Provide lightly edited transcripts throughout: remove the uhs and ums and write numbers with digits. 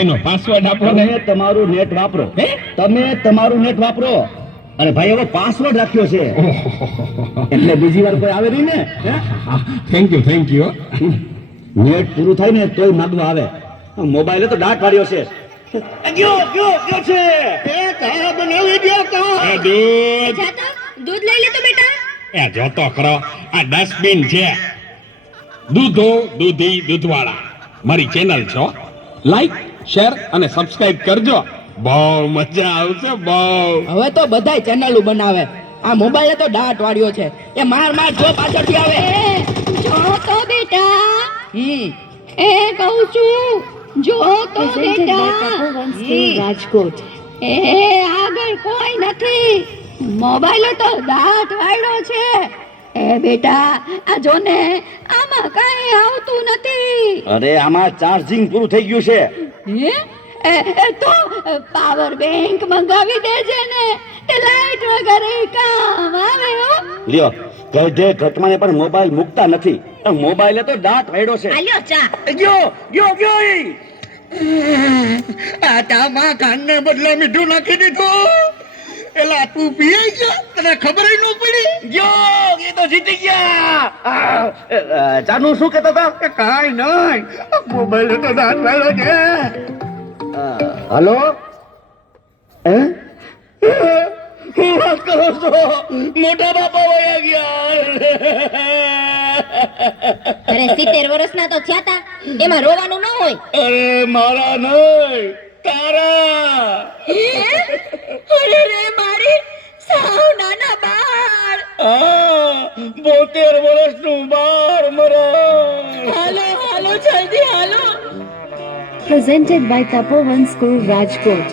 એનો પાસવર્ડ આપો ને. તમે તમારું નેટ વાપરો. તમે તમારું નેટ વાપરો. અને ભાઈ એવો પાસવર્ડ રાખ્યો છે એટલે બીજી વાર કોઈ આવે નહીં ને. Thank you. નેટ પૂરું થાય ને તોય માંગવા આવે. મોબાઈલે તો દાંત વાળ્યો છે. ગયો છે એ ચા બનાવી દો તો. એ દૂધ જાતો દૂધ લઈ લે તો બેટા. એ જોતો ખરો આ ડસ્ટબિન છે. દૂધી દૂધવાળા મારી ચેનલ છો. લાઈક શેર અને સબસ્ક્રાઇબ કરજો. બહુ મજા આવશે બહુ. હવે તો બધાય ચેનલો બનાવે. આ મોબાઈલે તો દાંત વાળ્યો છે. એ માર જો પાછળથી આવે. જો તો બેટા હમ એ કહું છું જો તો Presented by બેટા Tapovan School, Rajkot. એ આગળ કોઈ નથી. મોબાઈલે તો દાંત વાળ્યો છે. એ બેટા આ જો ને આમાં કાંઈ આવતું નથી. અરે આમાં ચાર્જિંગ પૂરું થઈ ગયું છે. હે તો પાવર બેંક મંગાવી દેજે ને. તે લાઈટ વગર એ કામ આવે હો. લ્યો ગઢે ઘટમાને પણ મોબાઈલ મૂકતા નથી. મોબાઈલે તો દાંત વાળ્યો છે. આલ્યો ચા. ગયો ઈ. આ ચામાં ખાંડને બદલે મીઠું નાખી દીધું. એલા તું પીઈ ગયો તને ખબર ન પડી. ગયો એ તો જીતી ગયા. ચાનું શું કહેતા હતા? કાઈ નહીં મોબાઈલ તો દાંત વાળો છે. હલો શું વાત કરો છો? મોટા બાપા વયા ગયા. અરે 70 વર્ષના તો થયા તા. એમાં રોવાનું ન હોય. અરે મારા નહીં તારા. અરે રે મારી સાવ નાના બાળ. 72 વર્ષનું બાર મરણ. હાલો જલ્દી હાલો. Presented by Tapovan School, Rajkot.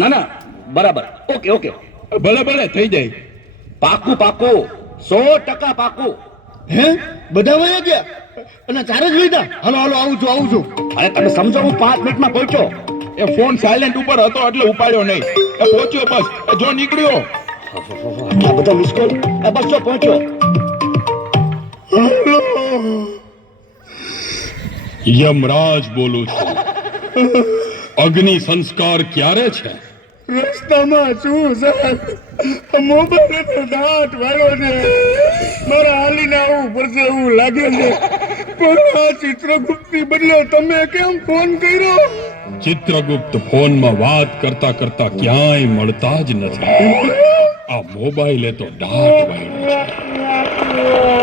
ના બરાબર. ઓકે ભલે થઈ જાય. પાકું 100% પાકું. હે બધા વયા ગયા અને ચારે જ લીધા. હાલો આવું છું. અરે તમે સમજો હું 5 મિનિટમાં પહોંચ્યો. એ ફોન સાયલેન્ટ ઉપર હતો એટલે ઉપાડ્યો નહીં. એ પહોંચ્યો બસ. જો નીકળ્યો. આટલા બધા મિસ કોલ. બસ જો પહોંચ્યો. યમરાજ બોલું છું. અગ્નિ સંસ્કાર ક્યારે છે? રસ્તામાં શું સાહેબ? મોબાઈલ તો દાંત વાળો છે. મારા હાલીને આવવું પડશે એવું લાગે છે. પણ આ ચિત્રગુપ્તની બદલે તમે કેમ ફોન કર્યો? ચિત્રગુપ્ત ફોનમાં વાત કરતા ક્યાંય મળતા જ નથી. આ મોબાઈલે તો દાંત વાળ્યો છે.